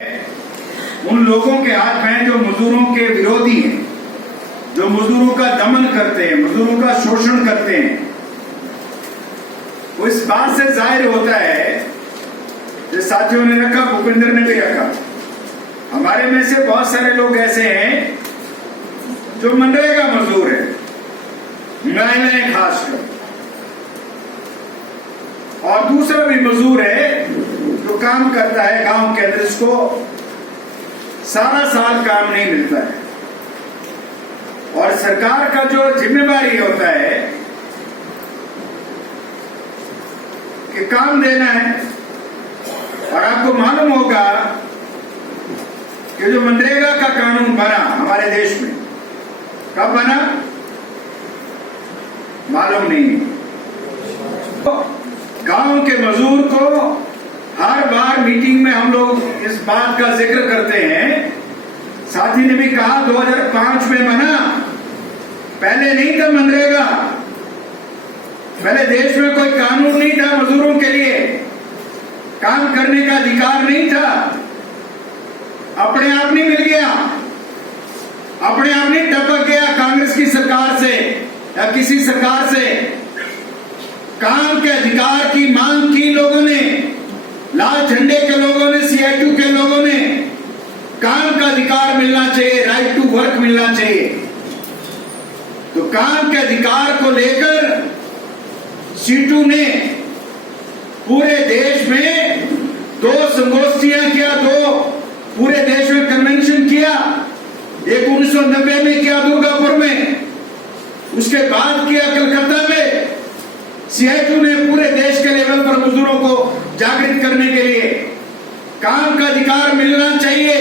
उन लोगों के हाथ में जो मजदूरों के विरोधी हैं, जो मजदूरों का दमन करते हैं, मजदूरों का शोषण करते हैं। वो इस बात से जाहिर होता है, जो साथियों ने रखा, भूपेंद्र ने भी रखा, हमारे में से बहुत सारे लोग ऐसे हैं जो मनरेगा मजदूर है, महिलाएं खासकर, और दूसरा भी मजदूर है जो काम करता है गांव के अंदर, इसको सारा साल काम नहीं मिलता है। और सरकार का जो जिम्मेवारी होता है कि काम देना है। और आपको मालूम होगा कि जो मनरेगा का कानून बना हमारे देश में, कब बना मालूम नहीं। तो गांव के मजदूर को हर बार मीटिंग में हम लोग इस बात का जिक्र करते हैं। साथी ने भी कहा 2005 में बना, पहले नहीं था मनरेगा, पहले देश में कोई कानून नहीं था मजदूरों के लिए, काम करने का अधिकार नहीं था। अपने आप नहीं मिल गया, अपने आप नहीं टपक गया कांग्रेस की सरकार से या किसी सरकार से। काम के अधिकार की मांग की लोगों ने, लाल झंडे के लोगों ने, CITU के लोगों ने, काम का अधिकार मिलना चाहिए, राइट टू वर्क मिलना चाहिए। तो काम के अधिकार को लेकर CITU ने पूरे देश में 2 संगोष्ठियां किया, 2 पूरे देश में कन्वेंशन किया। एक 1990 में किया दुर्गापुर में, उसके बाद किया कलकत्ता में। CITU ने पूरे देश के लेवल पर मजदूरों को जागृत करने के लिए, काम का अधिकार मिलना चाहिए,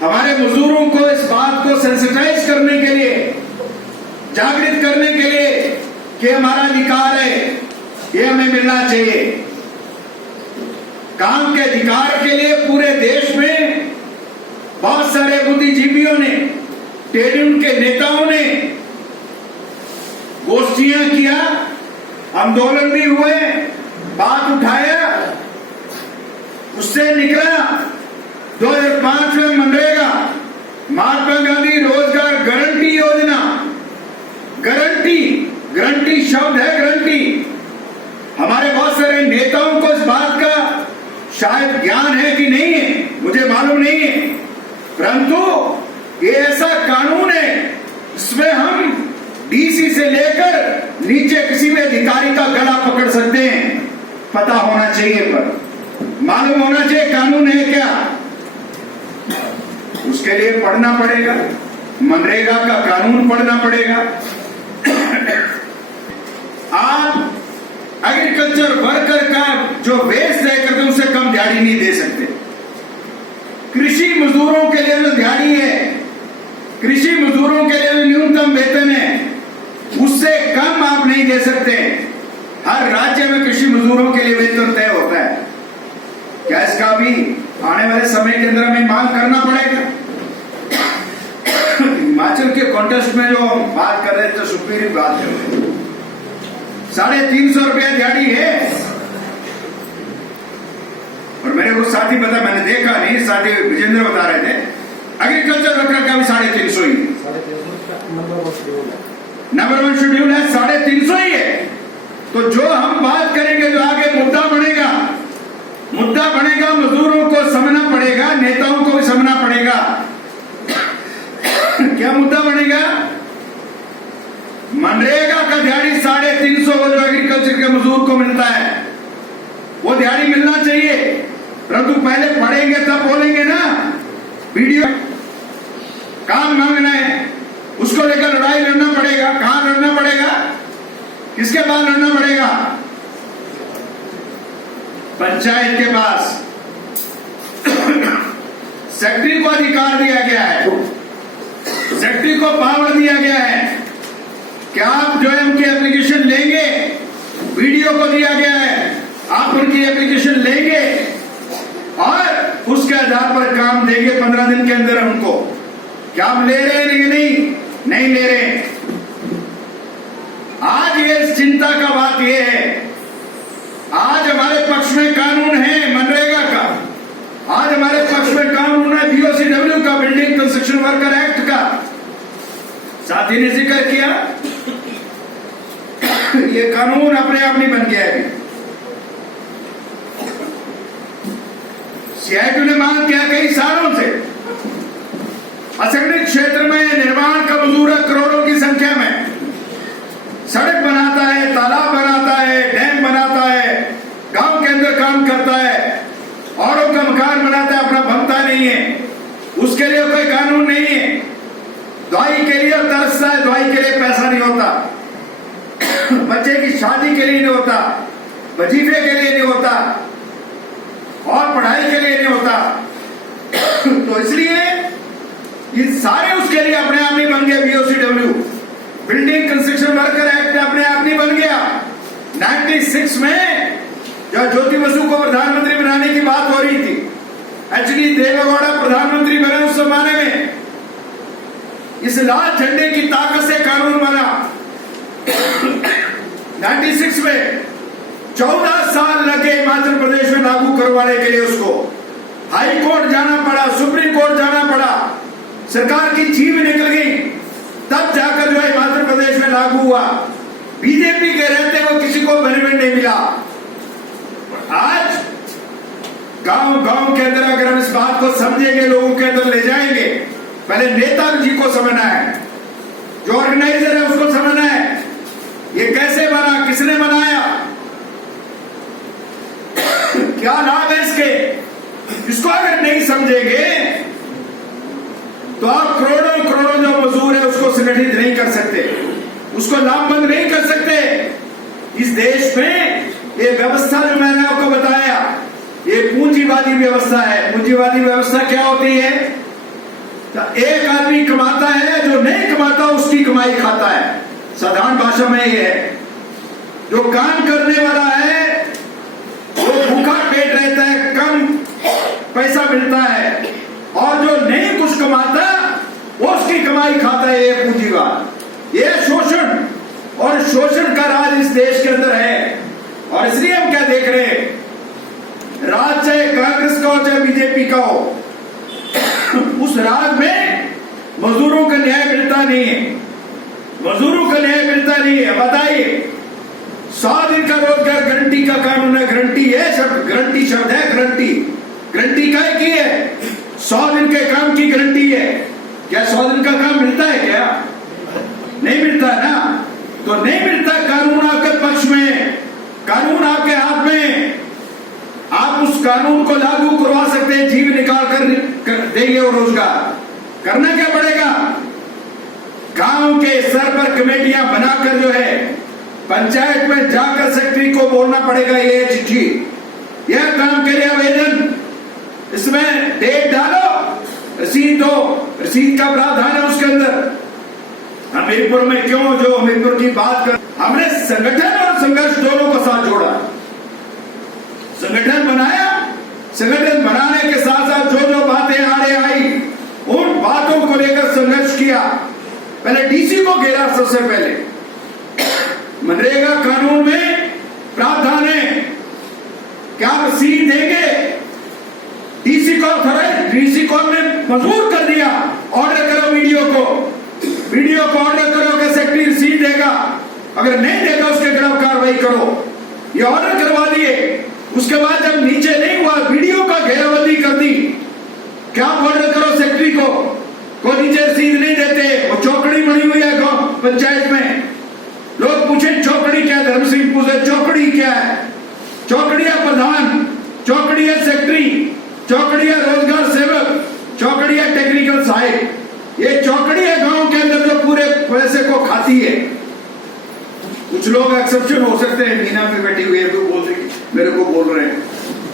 हमारे मजदूरों को इस बात को सेंसिटाइज करने के लिए, जागृत करने के लिए कि हमारा अधिकार है, ये हमें मिलना चाहिए। काम के अधिकार के लिए पूरे देश में बहुत सारे बुद्धिजीवियों ने, ट्रेड यूनियन के नेताओं ने गोष्ठियां किया, आंदोलन भी हुए, बात उठाया, उससे निकला 2005 में मनरेगा, महात्मा गांधी रोजगार गारंटी योजना। गारंटी शब्द है, गारंटी। हमारे बहुत सारे नेताओं को इस बात का शायद ज्ञान है कि नहीं है, मुझे मालूम नहीं है, परंतु ये ऐसा कानून है इसमें हम DC से लेकर नीचे किसी भी अधिकारी का गला पकड़ सकते हैं। पता होना चाहिए, पर मालूम होना चाहिए कानून है क्या, उसके लिए पढ़ना पड़ेगा, मनरेगा का कानून पढ़ना पड़ेगा। आप एग्रीकल्चर वर्कर का जो वेज तय करते हैं उससे कम दिहाड़ी नहीं दे सकते। कृषि मजदूरों के लिए जो दिहाड़ी है, कृषि मजदूरों के लिए न्यूनतम वेतन है, उससे कम आप नहीं दे सकते। हर राज्य में कृषि मजदूरों के लिए वेतन तय होता है। क्या इसका भी आने वाले समय के अंदर हमें मांग करना पड़ेगा? हिमाचल के कॉन्टेस्ट में जो बात कर रहे थे, सुप्रीम बात कर रहे थे, 350 रुपया दिहाड़ी है। और मेरे को साथी बता, मैंने देखा नहीं, साथी विजेंद्र बता रहे थे, एग्रीकल्चर वर्कर का भी 350 ही नंबर 1 शेड्यूल है, 350 ही है। तो जो हम बात करेंगे, जो आगे मुद्दा बनेगा, मजदूरों को समझना पड़ेगा, नेताओं को भी समझना पड़ेगा। क्या मुद्दा बनेगा? मनरेगा का दिहाड़ी 350 जो एग्रीकल्चर के मजदूर को मिलता है, वो दिहाड़ी मिलना चाहिए। परंतु पहले पढ़ेंगे तब बोलेंगे ना। वीडियो काम मांगना है, उसको लेकर लड़ाई लड़ना पड़ेगा। कहां लड़ना पड़ेगा? किसके पास लड़ना पड़ेगा? पंचायत के पास। सेक्रेटरी को अधिकार दिया गया है, सेक्रेटरी को पावर दिया गया है कि आप जो है उनकी एप्लीकेशन लेंगे, वीडियो को दिया गया है, आप उनकी एप्लीकेशन लेंगे और उसके आधार पर काम देंगे 15 दिन के अंदर उनको। क्या हम ले रहे हैं? नहीं ले रहे। आज ये चिंता का बात यह है, आज हमारे पक्ष में कानून है मनरेगा का, आज हमारे पक्ष में कानून है BOCW का, बिल्डिंग कंस्ट्रक्शन वर्कर एक्ट का। साथी ने जिक्र किया ये कानून अपने आप नहीं बन गया है। CIT ने मांग किया कई सालों से असंगठित क्षेत्र में निर्माण का मजदूर करोड़ों की संख्या में सड़क बनाता है, तालाब बनाता है, डैम बनाता है, गांव के अंदर काम करता है, औरों का मकान बनाता है, अपना बनता नहीं है, उसके लिए कोई कानून नहीं है। दवाई के लिए तरसता है, दवाई के लिए पैसा नहीं होता, बच्चे की शादी के लिए नहीं होता, वजीफे के लिए नहीं होता और पढ़ाई के लिए नहीं होता। तो इसलिए ये सारे उसके लिए अपने आप नहीं बन गए। BOCW building construction worker act अपने आप नहीं बन गया। 96 में जब ज्योति बसु को प्रधानमंत्री बनाने की बात हो रही थी, HD देवेगौड़ा प्रधानमंत्री बने उस जमाने में, इस लाल झंडे की ताकत से कानून बना। 96 में 14 साल लगे हिमाचल प्रदेश में लागू करवाने के लिए। उसको हाई कोर्ट जाना पड़ा, सुप्रीम कोर्ट जाना पड़ा, सरकार की जीभ निकल गई, तब जाकर जो है हिमाचल प्रदेश में लागू हुआ। बीजेपी के रहते वो किसी को बेनिफिट नहीं मिला। आज गांव गांव के अंदर अगर हम इस बात को समझेंगे, लोगों के अंदर ले जाएंगे, पहले नेता जी को समझना है, जो ऑर्गेनाइजर है उसको समझना है, ये कैसे बना, किसने बनाया, क्या लाभ है इसके। इसको अगर नहीं समझेंगे तो आप करोड़ों करोड़ों जो मजदूर है उसको संगठित नहीं कर सकते, उसको लाभबंद नहीं कर सकते। इस देश में ये व्यवस्था जो मैंने आपको बताया, ये पूंजीवादी व्यवस्था है। पूंजीवादी व्यवस्था क्या होती है? तो एक आदमी कमाता है, जो नहीं कमाता उसकी कमाई खाता है। साधारण भाषा में ये है, जो काम करने वाला है वो भूखा पेट रहता है, कम पैसा मिलता है, और जो नहीं कुछ कमाता वो उसकी कमाई खाता है। ये पूंजीवाद, ये शोषण, और शोषण का राज इस देश के अंदर है। और इसलिए हम क्या देख रहे हैं, राज चाहे कांग्रेस का हो चाहे बीजेपी का हो, उस राज में मजदूरों का न्याय मिलता नहीं है, मजदूरों का न्याय मिलता नहीं है। बताइए, 100 दिन का रोजगार गारंटी का कानून है, गारंटी है शब्द, गारंटी शब्द है, गारंटी, गारंटी काय की है? 100 दिन के काम की गारंटी है। क्या 100 दिन का काम मिलता है? क्या नहीं मिलता ना? तो नहीं मिलता। कानून आपके पक्ष में, कानून आपके हाथ में, आप उस कानून को लागू करवा सकते हैं, जीव निकाल कर देंगे वो रोजगार। करना क्या पड़ेगा? गांव के स्तर पर कमेटियां बनाकर जो है पंचायत में जाकर सेक्रेटरी को बोलना पड़ेगा, ये चिट्ठी, यह काम के लिए आवेदन, इसमें डेट डालो, रसीद दो, रसीद का प्रावधान है उसके अंदर। हमीरपुर में क्यों, जो हमीरपुर की बात कर, हमने संगठन और संघर्ष दोनों को साथ जोड़ा, संगठन बनाया, संगठन बनाने के साथ साथ जो जो बातें आड़े आई उन बातों को लेकर संघर्ष किया। पहले डीसी को घेरा, सबसे पहले मनरेगा कानून में प्रावधान है, क्या रसीद देंगे, डीसी को डीसी को हमने मजबूर कर दिया, ऑर्डर करो वीडियो को ऑर्डर करो कि सेक्रेटरी रसीद देगा, अगर नहीं देगा उसके खिलाफ कार्रवाई करो, ये ऑर्डर करवा दिए। उसके बाद जब नीचे नहीं हुआ, वीडियो का घेराबंदी कर दी, क्या ऑर्डर करो सेक्रेटरी को नीचे रसीद नहीं देते, वो चौकड़ी बनी हुई है पंचायत में। लोग पूछे चौकड़ी क्या, धर्म सिंह पूछे चौकड़ी क्या है? चौकड़िया प्रधान, चौकड़िया सेक्रेटरी, चौकड़िया रोजगार सेवक, चौकड़िया टेक्निकल सहायक, ये चौकड़िया गांव के अंदर जो पूरे पैसे को खाती है। कुछ लोग एक्सेप्शन हो सकते हैं, मीना पे बैठी हुई है, मेरे को बोल रहे हैं